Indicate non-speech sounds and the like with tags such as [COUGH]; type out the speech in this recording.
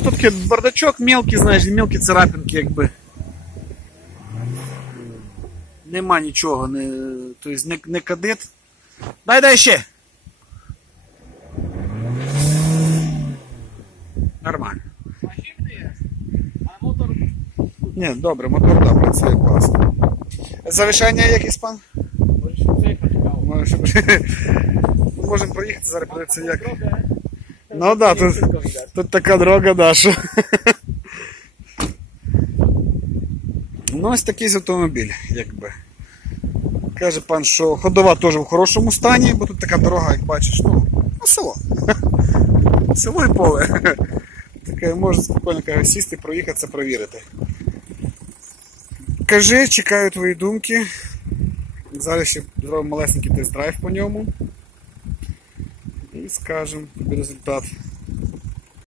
тут такий бардачок мелкий, знаєш, мелкі царапинки, якби. Нема нічого, не, тобто не, не кадит. Дай дай ще. Нормально. А мотор Ні, добре, мотор да, працює класно. Завишання якийсь пан? [LAUGHS] Можемо проїхати зараз, подивитися як. Ну да, тут, тут така дорога, що. Ну, ось такий автомобіль, якби. Каже пан, що ходова теж в хорошому стані, бо тут така дорога, як бачиш, ну, ну село. [LAUGHS] Село і поле. [LAUGHS] Таке можна спокійно каже, сісти, проїхатися, провірити. Кажи, чекаю твої думки. Зараз ще зробимо малесенький тест-драйв по ньому. І скажемо результат.